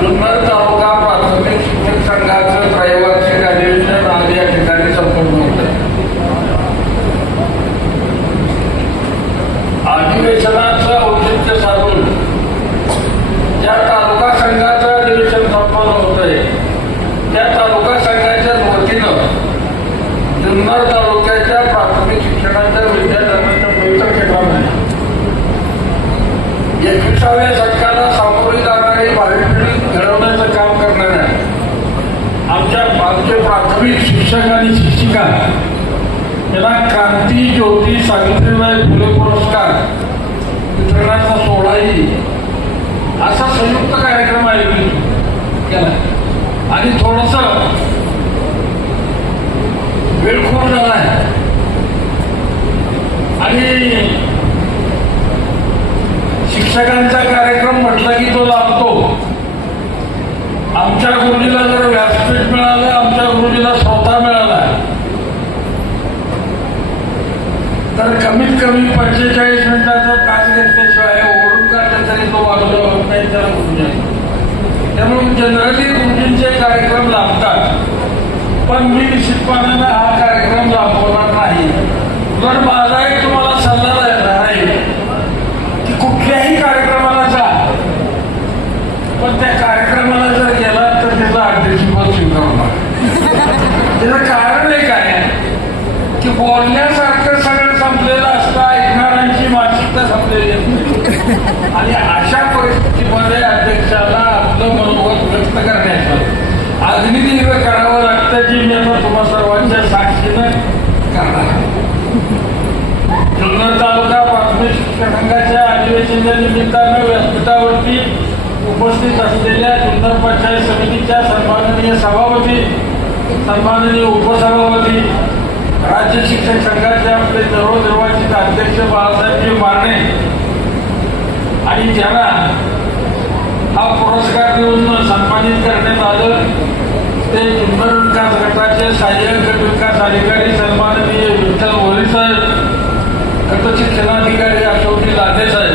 जुन्नर तालुका प्राथमिक शिक्षक संघाचं त्रैवार्षिक अधिवेशन आज या ठिकाणी संपन्न होतं. अधिवेशनाचं औचित्य साधून ज्या तालुका संघाचं अधिवेशन संपन्न होतंय त्या तालुका संघाच्या वतीनं जुन्नर तालुक्याच्या प्राथमिक शिक्षणाच्या विद्यार्थ्यांच्या पवित्र क्षेत्रामध्ये 21व्या शतकाला सामोरी जाणारी भावी पिढी घडवण्याचं काम करणाऱ्या आमचे प्राथमिक शिक्षक आणि शिक्षिका याला क्रांती ज्योती सावित्रीबाई फुले पुरस्कार वितरणाचा सोहळाही असा संयुक्त कार्यक्रम आयोजित केला. आणि थोडस वेळ खूप झाला आहे आणि शिक्षकांचा कार्यक्रम म्हटला की तो लाभतो. आमच्या गुरुजीला जर व्यासपीठ मिळालं, आमच्या गुरुजीला श्रोता मिळाला तर कमीत कमी 45 मिनिटाचा तास घेतल्याशिवाय ओढून काढलं तरी तो बाजूला होत नाही त्याला गुरुजी. त्यामुळे जनरली गुरुजींचे कार्यक्रम लाभतात, पण मी निश्चितपणानं हा कार्यक्रम लाभवणार नाही. जर माझा एक तुम्हाला सल्ला आहे की कुठल्याही कार्यक्रमाला जा, पण त्या कार्यक्रमाला जर गेला तर त्याचा अध्यक्षपद स्वीकारणार. त्याचं कारण एक आहे की बोलण्यासारखं सगळं संपलेलं असतं, ऐकणाऱ्यांची मानसिकता संपलेली असते आणि अशा परिस्थितीमध्ये अध्यक्षाला आपलं मनोगत व्यक्त करण्याचं अग्निदीर्घ करावं लागतं, जी मी आता तुम्हा सर्वांच्या साक्षीनं करणार. जुन्नर तालुका प्राथमिक शिक्षक संघाच्या अधिवेशनाच्या निमित्तानं व्यासपीठावरती उपस्थित असलेल्या जुन्नर पंचायत समितीच्या सन्माननीय सभापती, सन्माननीय उपसभापती, राज्य शिक्षक संघाचे आपले सर्वनिर्वाचित अध्यक्ष बाळासाहेबजी मारणे आणि ज्यांना हा पुरस्कार देऊन सन्मानित करण्यात आलं ते जुन्नर विकास गटाचे सहाय्यक गट विकास अधिकारी सन्माननीय विठ्ठल मोरे साहेब, गट शिक्षणाधिकारी अशोकजी लादे साहेब,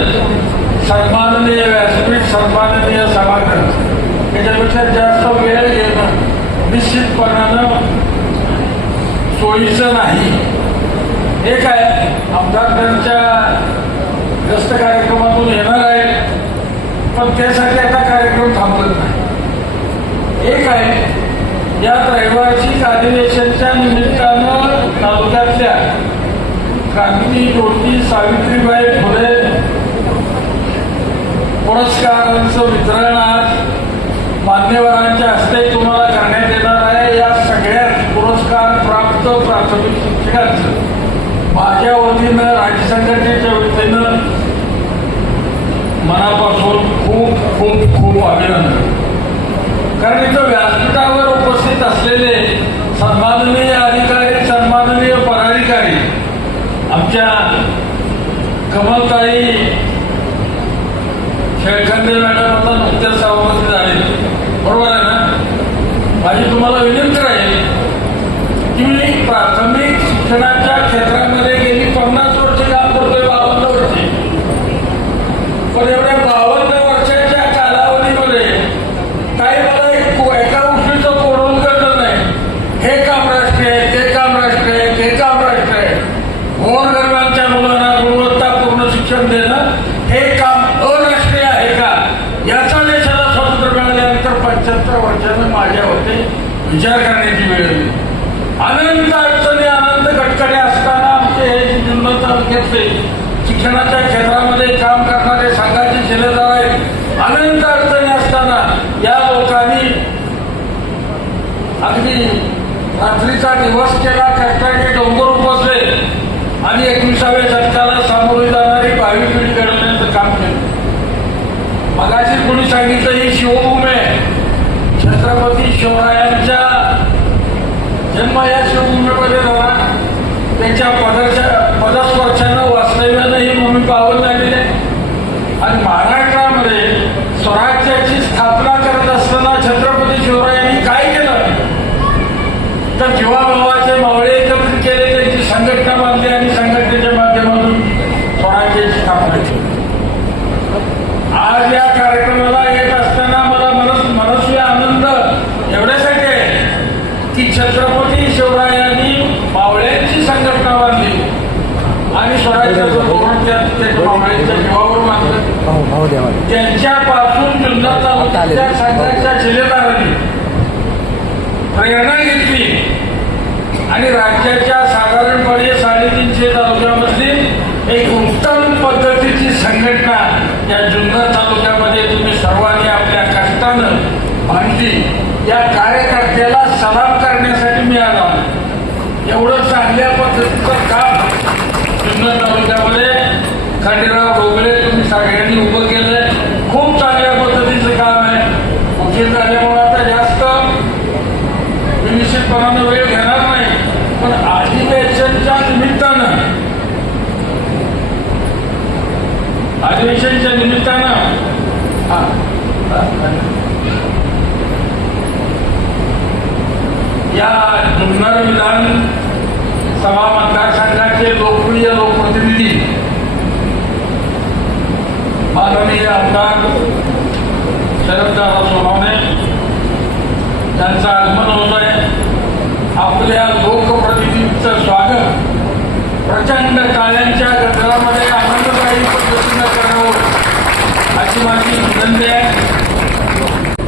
सन्माननीय व्यासपीठ, सन्माननीय सभागृह. याच्यापेक्षा जास्त वेळ घेणं निश्चितपणानं सोयीचं नाही. एक आहे आमदार त्यांच्या व्यस्त कार्यक्रमातून येणार आहे, पण त्यासाठी आता कार्यक्रम थांबत नाही. एक आहे या त्रैवार्षिक अधिवेशनच्या निमित्तानं तालुक्यातल्या क्रांती ज्योती सावित्रीबाई फुले पुरस्कारांचं वितरण आज मान्यवरांच्या हस्ते तुम्हाला करण्यात येणार आहे. या सगळ्या पुरस्कार प्राप्त प्राथमिक शिक्षकांचं माझ्या वतीनं, राज्य संघटनेच्या वतीनं मनापासून खूप खूप खूप अभिनंदन. कारण इथं व्यासपीठावर उपस्थित असलेले सन्माननीय अधिकारी, सन्माननीय पदाधिकारी, आमच्या कमलताई शेळखंडे मॅडम आता नुकत्याच सभापती झाले, बरोबर आहे ना. माझी तुम्हाला विनंती राहील की मी प्राथमिक शिक्षणाच्या क्षेत्रामध्ये गेली 50 वर्ष काम करतोय, 52 वर्षे. पण एवढ्या 52 वर्षाच्या कालावधीमध्ये काही मला एका गोष्टीचं कोडून करत नाही. हे काम राष्ट्रीय आहे, ते काम राष्ट्रीय आहे, ते काम राष्ट्रीय आहे. गोरगरिबांच्या मुलांना गुणवत्तापूर्ण शिक्षण देणं हे काम अराष्ट्रीय आहे का, याचा देशाला स्वातंत्र्य मिळाल्यानंतर 75 वर्षानं माझ्या होते विचार करण्याची वेळ आली. अनंत अडचणी, अनंत कटकटे असताना आमचे हे जुन्नर तालुक्यातले शिक्षणाच्या क्षेत्रामध्ये काम करणारे संघाचे शिलेदार आहेत. अनंत अडचणी असताना या लोकांनी अगदी रात्रीचा दिवस केला, कष्टाचे डोंगर उपसले आणि 21व्या शतकाला सामोरी जाणारी भावी पिढी घडवण्याचं काम केलं. मगाशी कोणी सांगितलं ही शिवभूमी आहे. छत्रपती शिवरायांच्या जन्म या शिवभूमीमध्ये झाला. त्यांच्या पदस्पर्शानं वास्तव्यानं ही भूमी पावन झालेली आहे आणि महाराष्ट्रामध्ये स्वराज्याची स्थापना करत असताना छत्रपती शिवरायांनी काय केलं तर जीवाभावाचे मावळे एकत्रित केले, त्यांची संघटना बांधली आणि संघटनेच्या माध्यमातून स्वराज्याची स्थापना केली. आज या कार्यक्रमाला येत असताना मला छत्रपती शिवरायांनी मावळ्यांची संघटना बांधली आणि स्वराज्याचं धोरण त्याच्या मावळ्यांच्या जीवावर मानलं. त्यांच्यापासून जुन्नर तालुक्याच्या संघाच्या शिलेदारांनी प्रेरणा घेतली आणि राज्याच्या साधारणपणे 350 तालुक्यामधली एक उत्तम पद्धतीची संघटना या जुन्नर तालुक्यामध्ये तुम्ही सर्वांनी आपल्या कष्टानं बांधली. या कार्यकर्त्याला सलाम करण्यासाठी मी आलो. एवढं चांगल्या पद्धतीचं काम जुन्नर तालुक्यामध्ये खंडेराव ढोबळे तुम्ही सगळ्यांनी उभं केलंय. खूप चांगल्या पद्धतीचं काम आहे. उशीर झाल्यामुळे आता जास्त निश्चितपणानं वेळ घेणार नाही, पण अधिवेशनच्या निमित्तानं या जुन्नर विधानसभा मतदारसंघाचे लोकप्रिय लोकप्रतिनिधी माननीय आमदार शरददादा सोनवणे त्यांचं आगमन होत आहे. आपल्या लोकप्रतिनिधींचं स्वागत प्रचंड टाळ्यांच्या गजरामध्ये आनंददायी पद्धतीनं करावं अशी माझी विनंती आहे.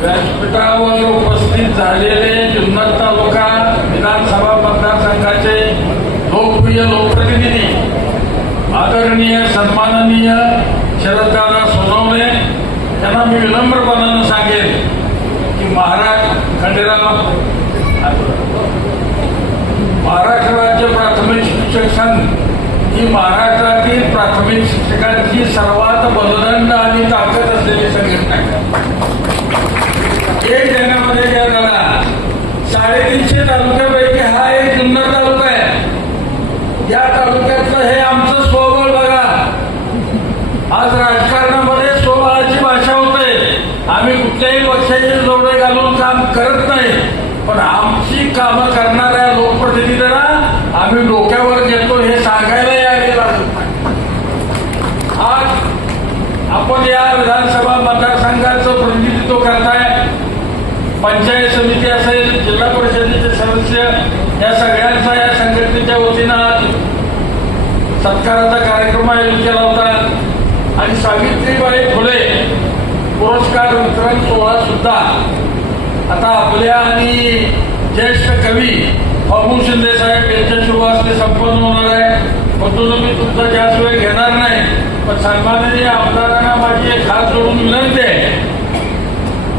व्यासपीठावर उपस्थित झालेले जुन्नर तालुका विधानसभा मतदारसंघाचे लोकप्रिय लोकप्रतिनिधी आदरणीय सन्माननीय शरददादा सोनवणे यांना मी विनम्रपणानं सांगेन की खंडेराव महाराष्ट्र राज्य प्राथमिक शिक्षक संघ ही महाराष्ट्रातील प्राथमिक शिक्षकांची सर्वात बलदंड आणि ताकद असलेली संघटना आहे. एक जगामध्ये ज्या झाला 350 तालुक्यापैकी हा एक जुन्नर तालुका आहे. या तालुक्यातलं हे आमचं स्वबळ बघा. आज राजकारणामध्ये स्वबळाची भाषा होते. आम्ही कुठल्याही पक्षाचे जोडे घालून काम करत नाही, पण आमची कामं करणाऱ्या लोकप्रतिनिधींना आम्ही डोक्यावर घेतो हे सांगायला यावे लागत नाही. आज आपण या विधानसभा मतदारसंघाचं प्रतिनिधित्व करताय. पंचायत समिती असेल, जिल्हा परिषदेचे सदस्य, या सगळ्यांचा या संघटनेच्या वतीनं आज सत्काराचा कार्यक्रम आयोजित केला होता आणि सावित्रीबाई फुले पुरस्कार वितरण सोहळा सुद्धा आता आपल्या आणि ज्येष्ठ कवी फागू शिंदे साहेब यांच्या शुभास्ते संपन्न होणार आहे. म्हणून मी तुमचा जास्त वेळ घेणार नाही, पण सन्माननीय आमदारांना माझी एक हात जोडून विनंती आहे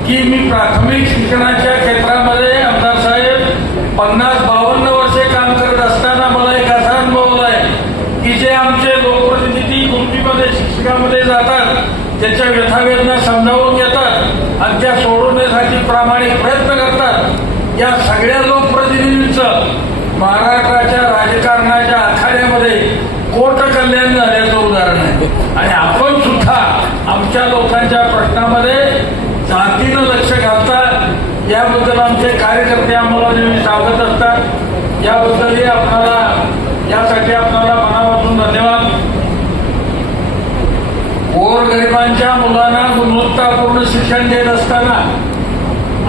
की मी प्राथमिक शिक्षणाच्या क्षेत्रामध्ये आमदार साहेब 50-52 वर्षे काम करत असताना मला एक असा अनुभव आहे की जे आमचे लोकप्रतिनिधी गुंफीमध्ये शिक्षकामध्ये जातात, त्याच्या व्यथावेदना समजावून घेतात आणि त्या सोडवण्यासाठी प्रामाणिक प्रयत्न करतात. या सगळ्या लोकप्रतिनिधींचं महाराष्ट्राच्या राजकारणाच्या आखाड्यामध्ये कोट कल्याण झाल्याचं उदाहरण आहे. आणि आपण सुद्धा आमच्या लोकांच्या प्रश्नामध्ये जातीनं लक्ष घालतात. याबद्दल आमचे कार्यकर्ते आम्हाला नेहमी सांगत असतात. याबद्दलही यासाठी आपल्याला मनापासून धन्यवाद. गोरगरिबांच्या मुलांना गुणवत्तापूर्ण शिक्षण देत असताना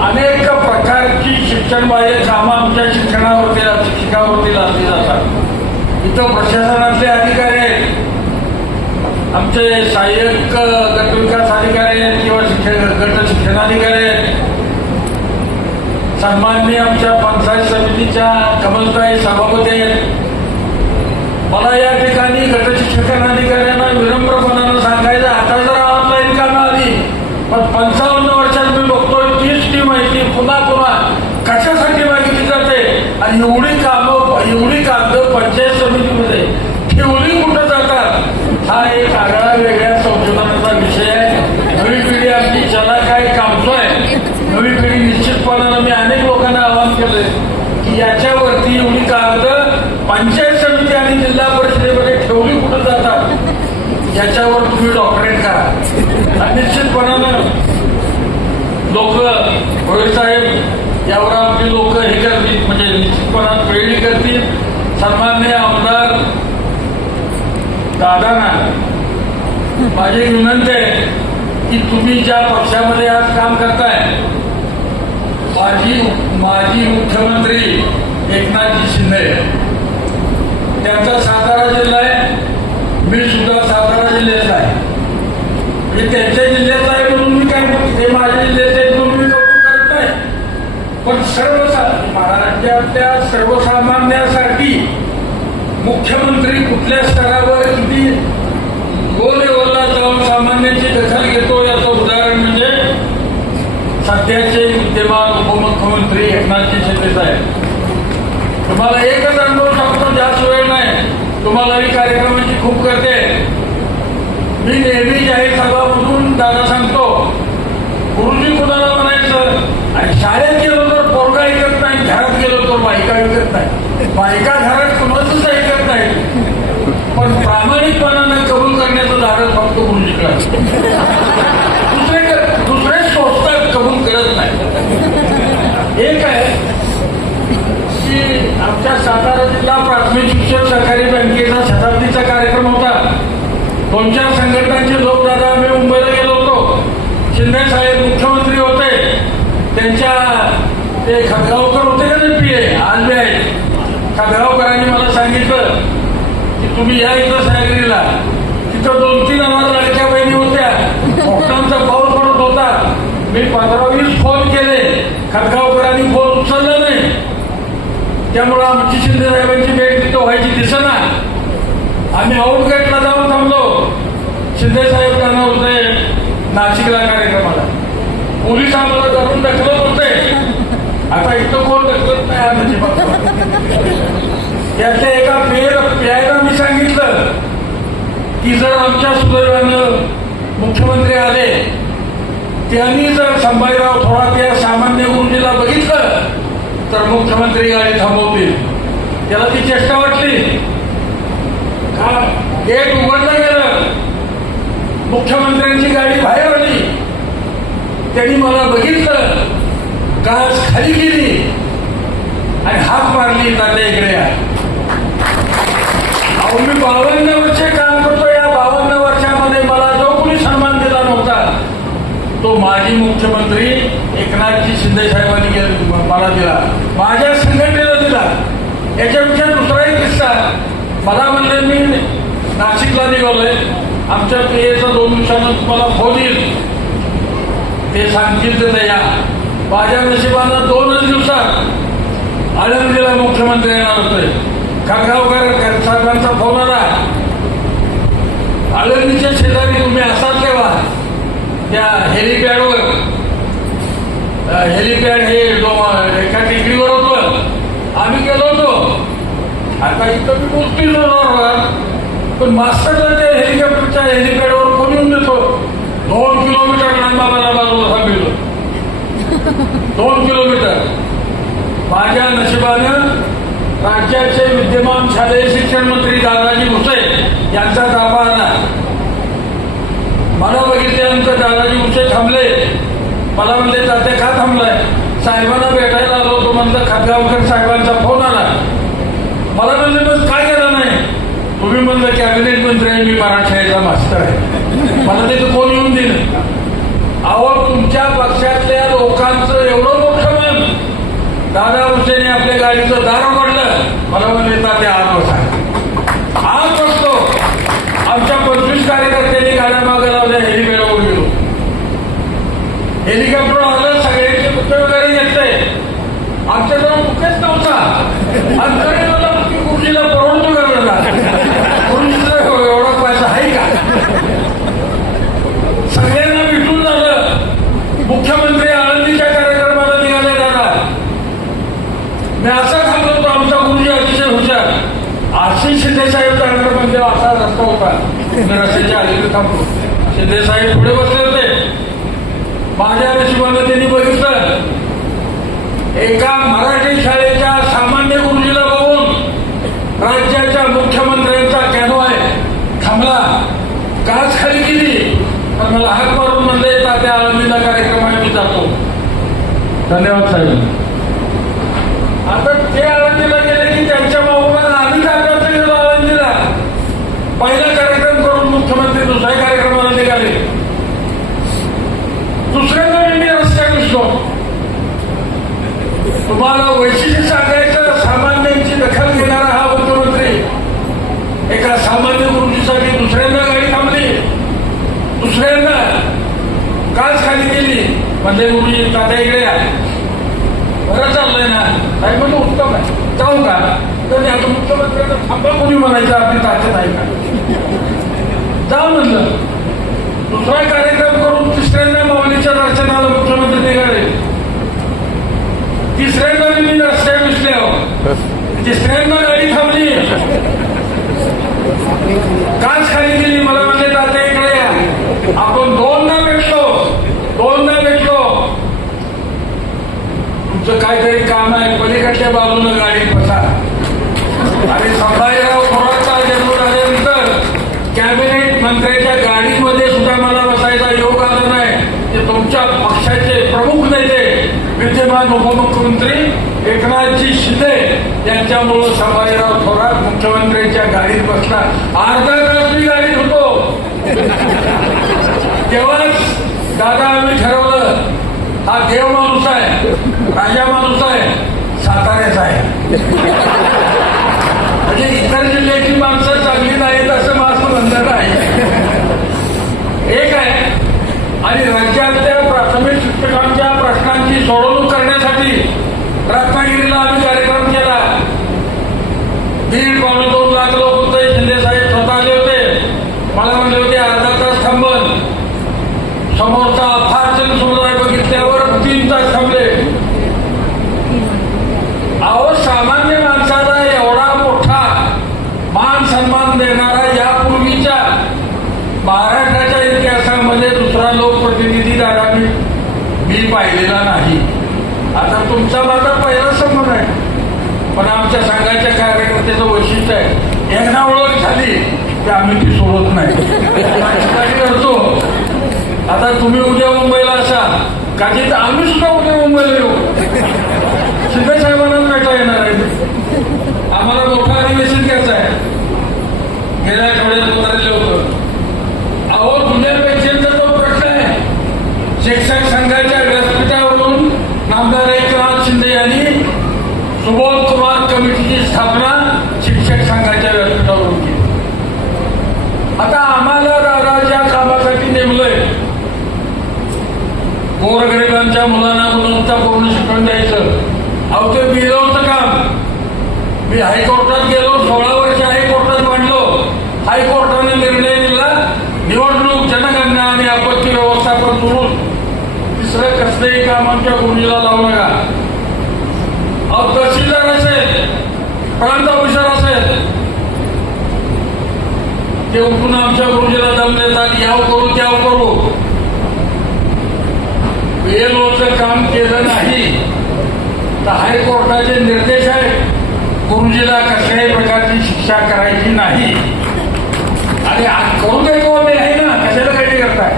अनेक प्रकारची शिक्षणबाह्य कामं आमच्या शिक्षकावरती लादली जातात. इथं प्रशासनातले अधिकारी आहेत, आमचे सहाय्यक गटविकास अधिकारी आहेत किंवा गट शिक्षणाधिकारी आहेत, सन्माननीय आमच्या पंचायत समितीच्या कमलताई सभापती आहेत. मला या ठिकाणी गट शिक्षणाधिकाऱ्यांना विनम्रपणानं सांगायचं, आता जर ऑनलाईन कामं आली, पण 55 वर्षात मी बघतोय 30 माहिती पुन्हा कशासाठी मागितली जाते आणि एवढी कागद पंचायत समितीमध्ये ठेवली कुठं जातात. हा एक आगळा वेगळ्या संशोधनाचा विषय आहे. नवी पिढी आपली ज्याला काय कामतोय, नवी पिढी निश्चितपणानं मी अनेक लोकांना आवाहन केलंय की याच्यावरती एवढी कागद पंचायत समिती आणि जिल्हा परिषदेमध्ये ठेवली कुठं जातात याच्यावर तुम्ही डॉक्टरेट करा. आणि निश्चितपणानं लोक भोईर साहेब यावर आपली लोक हे करतील, म्हणजे निश्चितपणात प्रेरित करतील. सन्माननीय आमदार दादांना माझी विनंती आहे की तुम्ही ज्या पक्षामध्ये आज काम करताय माजी मुख्यमंत्री एकनाथजी शिंदे त्यांचा सातारा जिल्हा आहे. मी सुद्धा सातारा जिल्ह्याचा आहे. म्हणजे त्यांच्या जिल्ह्याचा आहे म्हणून मी काय ते माझ्या जिल्ह्याचे आहे म्हणून मी कौतुक करत नाही. पण महाराष्ट्रातल्या सर्वसामान्यासाठी मुख्यमंत्री कुठल्या स्तरावर किती लो लेवलला जाऊन सामान्यांची दखल घेतो याचं उदाहरण म्हणजे सध्याचे विद्यमान उपमुख्यमंत्री एकनाथजी शिंदे साहेब. तुम्हाला एकच अनुभव सांगतो, जास्त वेळ नाही, तुम्हाला ही कार्यक्रमाची खूप करते. मी नेहमी जाहीर सभामधून दादा सांगतो, गुरुजी कुणाला म्हणायचं आणि शाळेत गेलो तर पोरगा ऐकत नाही, घरात गेलो तर बायका ऐकत नाही. बायका घरात कुणाचंच ऐकत नाही, पण प्रामाणिकपणानं कबूल करण्याचं धाडस फक्त गुरुजीकडे. दुसरे सोचतात, कबूल करत नाही. एक आहे की आमच्या सातारा जिल्हा प्राथमिक शिक्षक सहकारी बँकेचा शताब्दीचा कार्यक्रम होता. 2-4 संघटनांचे लोक दादा आम्ही मुंबईला गेलो होतो. शिंदे साहेब मुख्यमंत्री होते, त्यांच्या ते खतगावकर होते का नाही पीए आज बी आहेत. खतगावकरांनी मला सांगितलं की तुम्ही या इथं सायगरीला, तिथं 2-3 आम्हाला लाडक्या बहिणी होत्या, मोठ्यांचा पाऊस पडत होता. मी 15-20 फोन केले, खतगावकरांनी फोन उचलला नाही. त्यामुळं आमची शिंदे साहेबांची भेट तिथं व्हायची दिसेना. आम्ही आउटगेटला जाऊन थांबलो. शिंदे साहेब जाणार होते नाशिकला कार्यक्रमाला. पोलीस आम्हाला धरून ढकलत होते. आता इथं कोण ढकलत नाही आमची. त्यातल्या एका प्यायला मी सांगितलं की जर आमच्या सुदैवानं मुख्यमंत्री आले, त्यांनी जर संभाजीराव थोरात या सामान्य गुरुजीला बघितलं तर मुख्यमंत्री गाडी थांबवतील. त्याला ती चेष्टा वाटली. गेट उघडलं गेलं, मुख्यमंत्र्यांची गाडी बाहेर आली. त्यांनी मला बघितलं, गाज खाली गेली आणि हात मारली, तात्या इकडे या. अहो मी 52 वर्षे काम करतो. या 52 वर्षामध्ये मला जो कोणी सन्मान दिला नव्हता तो माजी मुख्यमंत्री एकनाथजी शिंदे साहेबांनी मला दिला, माझ्या संघटनेला दिला. याच्यापेक्षा दुसराही किस्सा. मला म्हणले मी नाशिकला निघालोय, आमच्या पीएचा 2 दिवसानं तुम्हाला फोन येईल, ते सांगतील ते या. माझ्या नशिबानं 2च दिवसात आळंदीला मुख्यमंत्री येणार होते. खतगावकर साहेबांचा फोन आला, आळंदीच्या शेजारी तुम्ही असाल तेव्हा त्या हेलिपॅडवर. हेलिपॅड हे एका टेकडीवर होतं. आम्ही गेलो होतो. आता इथं मी बोलतील पण मास्टरला त्या हेलिपॅडवर कोण येऊन देतो. 2 किलोमीटर लांबाबाला बाजूला थांबलो. 2 किलोमीटर. माझ्या नशिबानं राज्याचे विद्यमान शालेय शिक्षण मंत्री दादाजी भुसे यांचा ताबा आला. मला बघितल्यानंतर दादाजी भुसे थांबले. मला म्हणले तात्या का थांबलाय? साहेबांना भेटायला आलो होतो म्हणलं. खतगावकर साहेबांचा फोन आला. मला म्हणले मग काय केलं नाही? तुम्ही म्हणलं कॅबिनेट मंत्री आहे, मी मराठशाळेचा मास्टर आहे, मला तिथं कोण येऊन दिलं? अहो तुमच्या पक्षातल्या लोकांचं एवढं मोठं मन. दादा भुसेने आपल्या गाडीचं दार उघडलं. मला म्हणले तात्या आत बसा. आत बसतो. आमच्या 25 कार्यकर्त्यांनी गाड्या मागे लावल्या. हेलिपॅडवर गेलो. हेलिकॉप्टर आलं, सगळ्यांचे बुके वगैरे घेतले. आमच्याजवळ बुकेच नव्हता. आणि मला गुरुजीला परवडतो करायला. गुरुजीचा एवढा पैसा आहे का? सगळ्यांना भेटून झालं. मुख्यमंत्री आळंदीच्या कार्यक्रमाला निघाले. दादा मी असा थांबलो, आमचा गुरुजी अतिशय हुशार. आशिष शिंदे साहेब जाणार म्हणजे असा रस्ता होता. मी रस्त्याच्या अलीकडे थांबलो. शिंदे साहेब पुढे बसले होते. माझ्या नशिबानं त्यांनी बघितलं, एका मराठी शाळेच्या सामान्य गुरुजीला बघून राज्याच्या मुख्यमंत्र्यांचा कॅनॉय थांबला. गाज खाली गेली. पण मला हाक मारून म्हणले तात्या आळंदीला कार्यक्रम आहे, मी जातो. धन्यवाद साहेब. आता ते आळंदीला गेले की त्यांच्या मागून आम्ही जागाचं गेलो आळंदीला. पहिला कार्यक्रम करून मुख्यमंत्री दुसऱ्या कार्यक्रमाला निघाले. दुसऱ्यांदा मी रस्त्यात दिसलो. म्हणजे गुरुजी तात्या इकडे या, बरं चाललंय ना, काय म्हणजे उत्तम आहे, जाऊ का? तर आता मुख्यमंत्र्यांना थांबा कोणी म्हणायचं आपली ताकद आहे का? जाऊ म्हणलं. दुसरा कार्यक्रम करून तिसऱ्यांदा माऊलीच्या दर्शनाला मुख्यमंत्री निघाले. तिसऱ्यांदा मी रस्त्यावर दिसले, तिसऱ्यांदा गाडी थांबली, काच खाली गेली. मला म्हणले तात्या इकडे या. आपण दोनदा भेटलो. तुमचं काहीतरी काम आहे, पलीकडच्या बाजूनं गाडीत बसा. आणि संभाजीराव थोरातचा जन्म झाल्यानंतर कॅबिनेट मंत्र्याच्या गाडीमध्ये सुद्धा मला बसायचा योग आला नाही. ते तुमच्या पक्षाचे प्रमुख नेते विद्यमान उपमुख्यमंत्री एकनाथजी शिंदे यांच्यामुळं संभाजीराव थोरात मुख्यमंत्र्यांच्या गाडीत बसला. अर्धा तास मी गाडीत होतो. तेव्हाच दादा आम्ही ठरवलं, हा देव माणूस आहे, राजा माणूस आहे, साताऱ्याचा आहे. म्हणजे इतर जिल्ह्याची माणसं चांगली नाहीत असं माझं म्हणणं आहे. एक आहे. आणि राज्यातल्या प्राथमिक शिक्षकांच्या प्रश्नांची सोडवणूक करण्यासाठी रत्नागिरीला आम्ही कार्यक्रम केला. 1.5-2 लाख लोक होते. शिंदे साहेब स्वतः आले होते. मला म्हणले होते अर्धा तास थांबल. समोरचा फारचंद समुदाय बघितल्यावर 3 तास थांबले. अहो, सामान्य माणसाला एवढा मोठा मान सन्मान देणारा यापूर्वीच्या महाराष्ट्राच्या इतिहासामध्ये दुसरा लोकप्रतिनिधी दादा मी पाहिलेला नाही. आता तुमचा माझा पहिला संबंध आहे, पण आमच्या संघाच्या कार्यकर्त्याचं वैशिष्ट्य आहे, एकदा ओळख झाली की आम्ही ती सोडत नाही, करतो. आता तुम्ही उद्या मुंबईला असाल, काही तर आम्ही सुद्धा उद्या मुंबईला येऊ. शिंदे साहेबांना भेटा येणार आहे. आम्हाला मोठं अधिवेशन घ्यायचं आहे. गेल्या आठवड्यात उतरले होतं. अहो, जुन्या पेन्शनचा तो प्रश्न आहे. शिक्षक संघाच्या व्यासपीठावरून नामदार एकनाथ शिंदे यांनी सुबोध कुमार कमिटीची स्थापना शिक्षक संघाच्या व्यासपीठावरून केली. आता आम्हाला दादा ज्या कामासाठी नेमलंय, गोरगरिबांच्या मुलांना गुणवत्तापूर्ण शिक्षण द्यायचं, अहो ते बिलवचं काम. मी हायकोर्टात गेलो, 16 वर्ष हायकोर्टात मांडलो. हायकोर्टाने निर्णय दिला, निवडणूक, जनगणना आणि आपत्ती व्यवस्थापन सोडून तिसरं कसलंही काम आमच्या गुरुजीला लावू नका. अहो, तहसीलदार असेल, प्रांत ऑफिसर असेल, ते उठून आमच्या गुरुजीला दम देतात, याव करू त्याव करू. बीएलओचं काम केलं नाही तर हायकोर्टाचे निर्देश आहेत, गुरुजीला कसल्याही प्रकारची शिक्षा करायची नाही. आणि करून काही कोण आहे ना, कशाला काही करताय?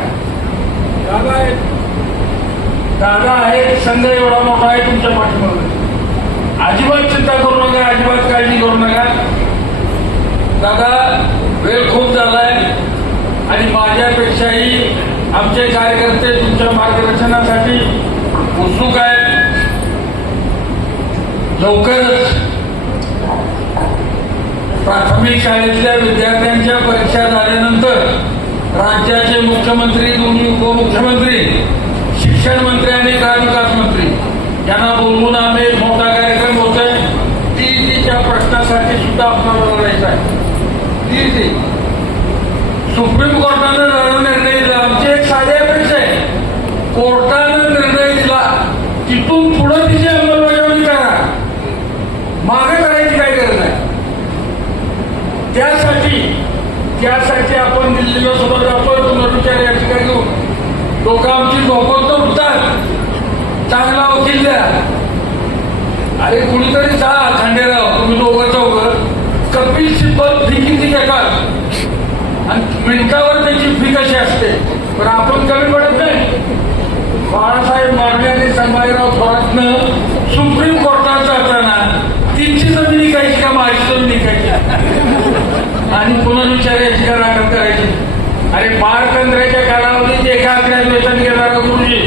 दादा आहे, संघ एवढा मोठा आहे तुमच्या पाठीमागे. अजिबात चिंता करू नका, अजिबात काळजी करू नका. दादा, वेळ खूप झालाय आणि माझ्यापेक्षाही आमचे कार्यकर्ते तुमच्या मार्गदर्शनासाठी उत्सुक आहेत. लवकरच प्राथमिक शाळेतल्या विद्यार्थ्यांच्या परीक्षा झाल्यानंतर राज्याचे मुख्यमंत्री, दोन्ही उपमुख्यमंत्री, शिक्षण मंत्री आणि ग्रामविकास मंत्री यांना बोलवून आम्ही एक मोठा कार्यक्रम होतोय. टीईटीच्या प्रश्नासाठी सुद्धा आपल्याला लढायचा आहे. टीईटी सुप्रीम कोर्टानं निर्णय दिला. आमची एक साधी अपेक्षा आहे, कोर्टानं निर्णय दिला, तिथून पुढे तिची अंमलबजावणी करा. मागे करायची काही गरज नाही. त्यासाठी आपण दिल्लीला सुद्धा जातोय, पुनर्विचार याचिका घेऊन. लोक आमची झोपत तर उठतात, चांगला वकील द्या. अरे कुणीतरी जा, खांडेराव तुम्ही दोघं चौघं कपिल सिब्बल फी किती घेतात आणि मिनिटावर त्याची फी कशी असते, पण आपण कमी पडत नाही. बाळासाहेब मारणे आणि संभाजीराव थोरातनं सुप्रीम कोर्टात जाताना तीनची जमीन निघायची का माझी जमीन निघायची आणि पुनर्विचार याचिका दाखल करायची. अरे बाळचंद्राच्या कालावधीत एका ग्रॅज्युएशन घेणारा गुरुजी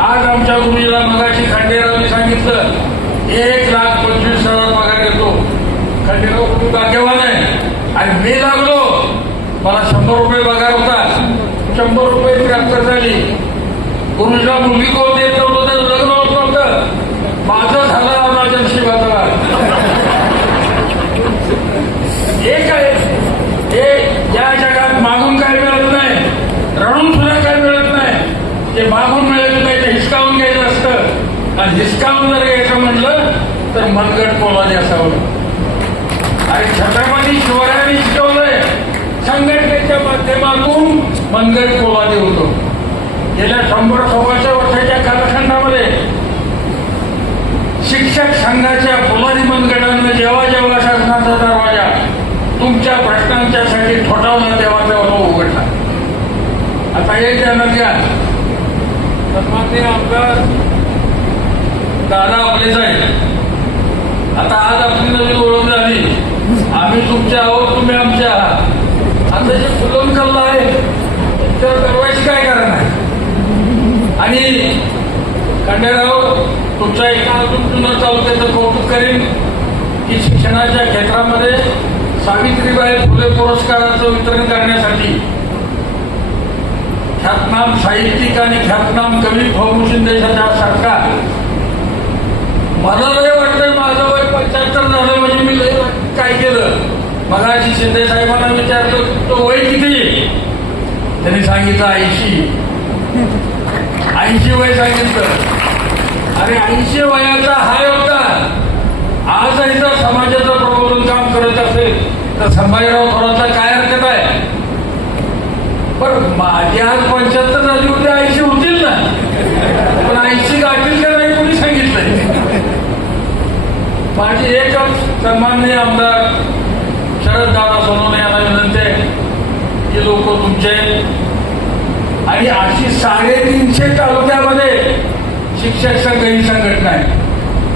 आज आमच्या गुरुजीला मगाशी खांडेरावने सांगितलं 1,25,000 पगार देतो. खांडेराव खूप भाग्यवान आहे. आणि मी लागलो, मला 100 रुपये पगार होता, 100 रुपये 73 झाली. गुरुजीला मुलगी कोण देत नव्हतं, त्याचं लग्न होत नव्हतं. माझं झालं माझ्या नशिबाचा. एक आहे हे या जगात मागून काय मिळत नाही, रडून सुद्धा काय मिळत नाही. ते मागून मिळत नाही ते हिसकावून घ्यायचं असतं. आणि हिसकावून जर घ्यायचं म्हटलं तर मनगट पोलादी असावं. आणि छत्रपती शिवरायांनी शिकवलंय संघटनेच्या माध्यमातून मनगट पोलादी होतो. गेल्या 100-125 वर्षाच्या कालखंडामध्ये शिक्षक संघाच्या पोलादी मनगटानं जेव्हा जेव्हा शासनाचा दरवाजा तुमच्या प्रश्नांच्यासाठी ठोठावला तेव्हा तेव्हा उघडला. आता एक ध्यानात घ्या, सन्माननीय आमदार दादा आपलेच आहेत. आता आज आपली नवीन ओळख झाली, आम्ही तुमच्या आहोत, तुम्ही आमच्या आहात. आता जे फुलून कल्ला आहे त्याच्यावर करवायची काय कारण आहे. आणि खंडेराव तुमच्या एका अजून पुन्हा तालुक्याचं कौतुक करीन की शिक्षणाच्या क्षेत्रामध्ये सावित्रीबाई फुले पुरस्काराचं वितरण करण्यासाठी ख्यातनाम साहित्यिक आणि ख्यातनाम कवी भाऊ शिंदेच्या सारखा. मला लय वाटतंय माझं वय 75 झालं म्हणजे मी लय काय केलं. मगाशी शिंदे साहेबांना विचारलं तो वय किती, त्यांनी सांगितलं 80 वय सांगितलं. अरे 80 वयाचा हा होता. आज जर समाजाचं प्रबोधन काम करत असेल तर संभाजीराव थोरातला काय हरकत आहे. पण माझी आज 75 झाली होती, 80 होतील ना, पण 80 गाठील का नाही कोणी सांगितलंय. माझी एकच सन्माननीय आमदार शरददादा सोनवणे यांना विनंती आहे की लोक तुमचे आणि अशी 350 तालुक्यामध्ये शिक्षक संघ ही संघटना आहे.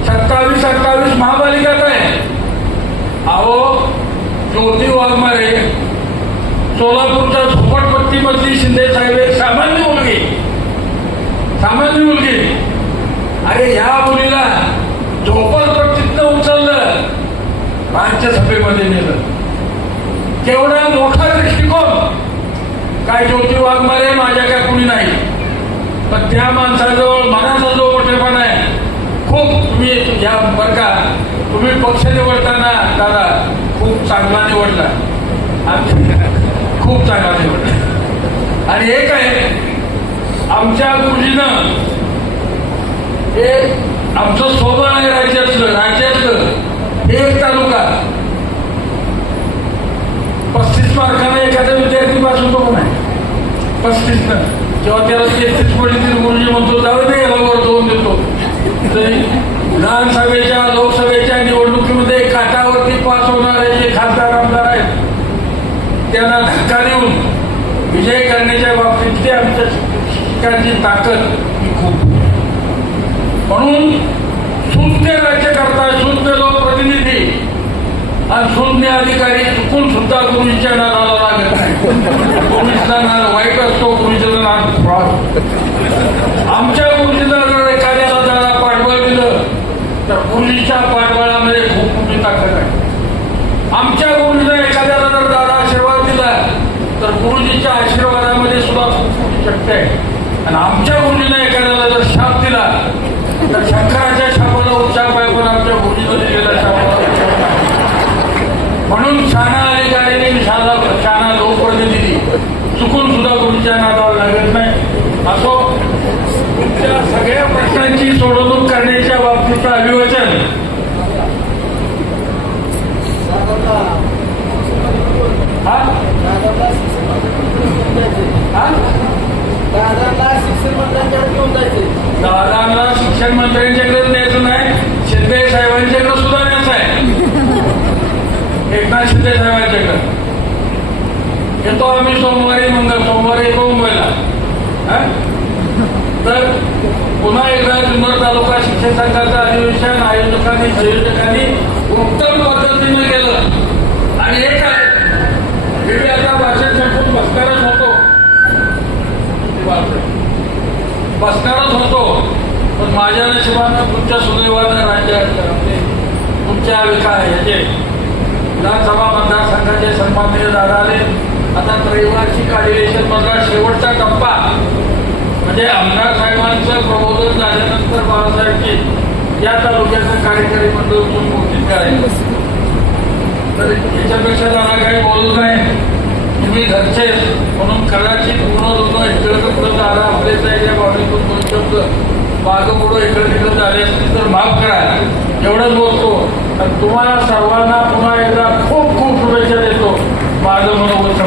27 महापालिकात आहे. अहो ज्योती वाघमारे सोलापूरच्या झोपडपट्टीमधली शिंदे साहेब एक सामान्य मुलगी. अरे या मुलीला झोपडपट्टीतनं उचललं, राज्यसभेमध्ये नेलं. केवढा मोठा दृष्टिकोन. काय ज्योती वाघमारे माझ्या काय कुणी नाही, पण त्या माणसाजवळ मनाचा जो मोठेपणा आहे खूप. तुम्ही घ्या बरं का, तुम्ही पक्ष निवडताना दादा खूप चांगला निवडला, खूप चांगला निवडला. आणि एक आहे आमच्या गुरुजीनं हे आमचं सोबत आहे राज्यातलं एक तालुका 35 मार्काने एखाद्या विद्यार्थी पास होतो का नाही. 35 जेव्हा त्याला 33 पडली गुरुजी म्हणतो जाऊ दे याला वर 2 देतो. विधानसभेच्या लोकसभेच्या निवडणुकीमध्ये काटावरती पास होणारे जे खासदार आमदार आहेत त्यांना धक्का देऊन विजय करण्याच्या बाबतीतली आमच्या शिक्षकांची ताकद ही खूप. म्हणून शून्य राज्यकर्ता, शून्य लोकप्रतिनिधी आणि शून्य अधिकारी चुकून सुद्धा गुरुजीच्या नादाला लागत नाही. गुरुजीचा नाद वाईट असतो, गुरुजीचा नाद फ्रॉड. आमच्या गुरुजीला जर एखाद्याला जरा पाठबळ दिलं तर गुरुजीच्या पाठबळामध्ये खूप मोठी ताकद आहे. आमच्या गुरुजीला एखाद्याला जर दादा आशीर्वाद दिला तर गुरुजीच्या आशीर्वादामध्ये सुद्धा खूप मोठी शक्ती आहे. आणि आमच्या गुरुजीला एखाद्याला जर शाप दिला तर शंकराच्या शापाला उत्साह आहे, पण आमच्या गुरुजीला दिलेला शापाला उत्साह आहे. म्हणून शाना अधिकाऱ्यांनी शाना लोकप्रतिनिधी चुकून सुद्धा गुरुजीच्या नादाला लागत नाही. असो तुमच्या सगळ्या प्रश्नांची सोडवणूक करण्याच्या बाबतीचं अभिवचन दादांना शिक्षण मंत्र्यांच्याकडे न्यायचं नाही, शिंदे साहेबांच्याकडे सुद्धा न्यायचं आहे. एकनाथ शिंदे साहेबांच्याकडे येतो आम्ही सोमवारी येतो मुंबईला. तर पुन्हा एकदा जुन्नर तालुका शिक्षण संघाचं अधिवेशन आयोजकांनी संयोजकांनी उत्तम पद्धतीने केलं. आणि एक आहे मी आता भाषण संपून बसणारच होतो पण माझ्या नशिबानं तुमच्या सुदैवानं राज्यात तुमच्या याचे विधानसभा मतदारसंघाचे सन्माननीय दादा आले. आता त्रैवार्षिक अधिवेशन मधला शेवटचा टप्पा म्हणजे आमदार साहेबांचं प्रबोधन झाल्यानंतर बाळासाहेबची या तालुक्याचं कार्यकारी मंडळ मोठी आहे. तर याच्यापेक्षा जरा काही बोलत नाही. तुम्ही घरचे म्हणून कदाचित पूर्ण लोक इकडं पुढं दारा आपलेच आहे या बाबीतून दोन शब्द मागं पुढं इकडं तिकडं झाले असतील तर माफ करा. एवढंच बोलतो. आणि तुम्हाला सर्वांना पुन्हा एकदा खूप खूप शुभेच्छा देतो. माझं मनोगत